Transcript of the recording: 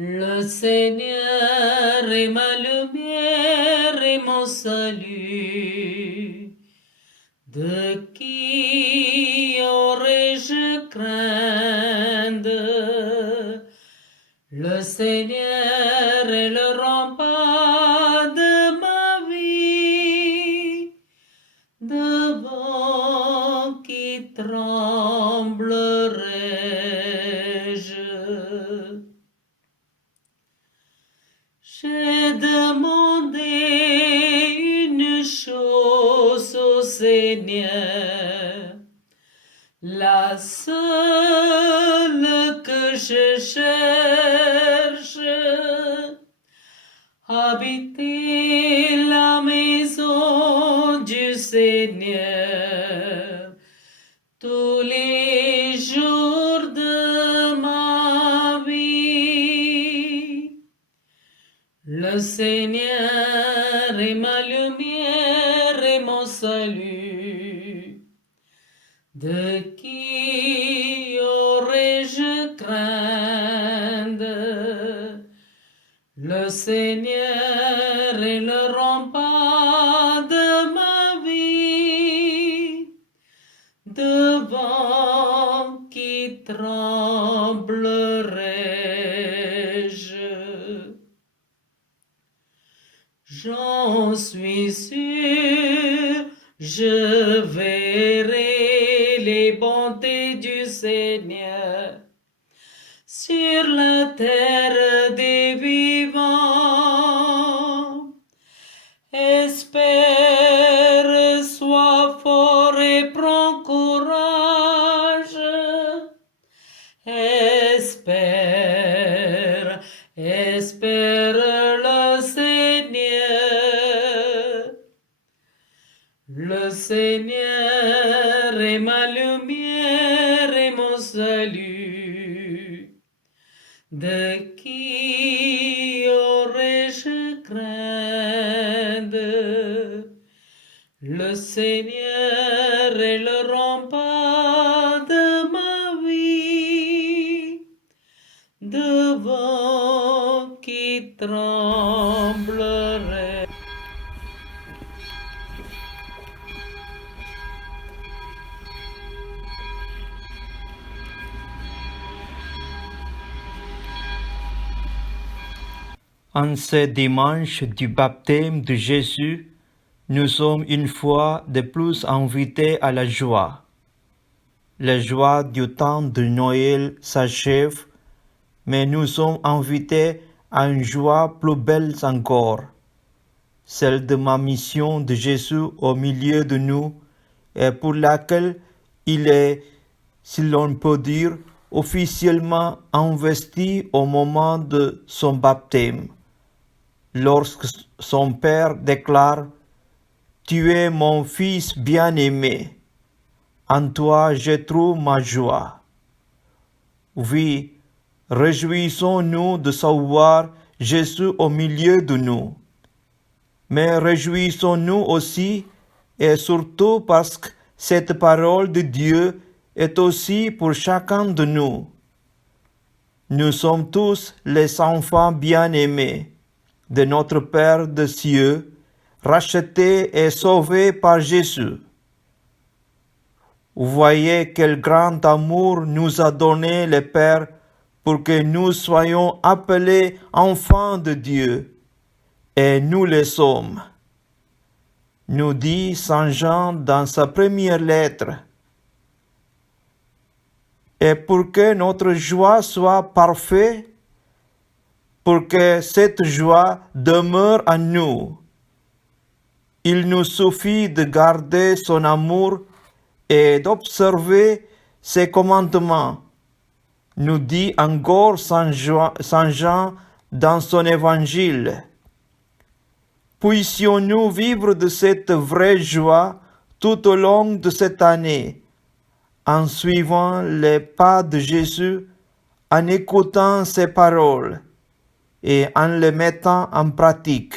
Le Seigneur est ma lumière et mon salut. De qui aurais-je craindre? Le Seigneur est le rempart de ma vie. Devant qui tremblerai-je? J'ai demandé une chose au Seigneur, la seule que je cherche, habiter la maison du Seigneur tous les jours de ma vie. Le Seigneur est ma lumière et mon salut. De qui aurais-je craindre? Le Seigneur est le rempart de ma vie. Devant qui tremblerai-je? J'en suis sûr, je verrai les bontés du Seigneur sur la terre des vivants. Espère, sois fort et prends courage. Espère, espère le Seigneur. Le Seigneur est ma lumière et mon salut. De qui aurais-je craindre? Le Seigneur est le rempart de ma vie. Devant qui tremblerai. En ce dimanche du baptême de Jésus, nous sommes une fois de plus invités à la joie. La joie du temps de Noël s'achève, mais nous sommes invités à une joie plus belle encore, celle de ma mission de Jésus au milieu de nous et pour laquelle il est, si l'on peut dire, officiellement investi au moment de son baptême. Lorsque son père déclare « Tu es mon fils bien-aimé, en toi je trouve ma joie ». Oui, réjouissons-nous de savoir Jésus au milieu de nous. Mais réjouissons-nous aussi et surtout parce que cette parole de Dieu est aussi pour chacun de nous. Nous sommes tous les enfants bien-aimés de notre Père des cieux, rachetés et sauvés par Jésus. Vous voyez quel grand amour nous a donné le Père pour que nous soyons appelés enfants de Dieu, et nous le sommes. Nous dit Saint Jean dans sa première lettre. Et pour que notre joie soit parfaite, pour que cette joie demeure en nous, il nous suffit de garder son amour et d'observer ses commandements, nous dit encore Saint Jean dans son évangile. Puissions-nous vivre de cette vraie joie tout au long de cette année, en suivant les pas de Jésus, en écoutant ses paroles et en les mettant en pratique.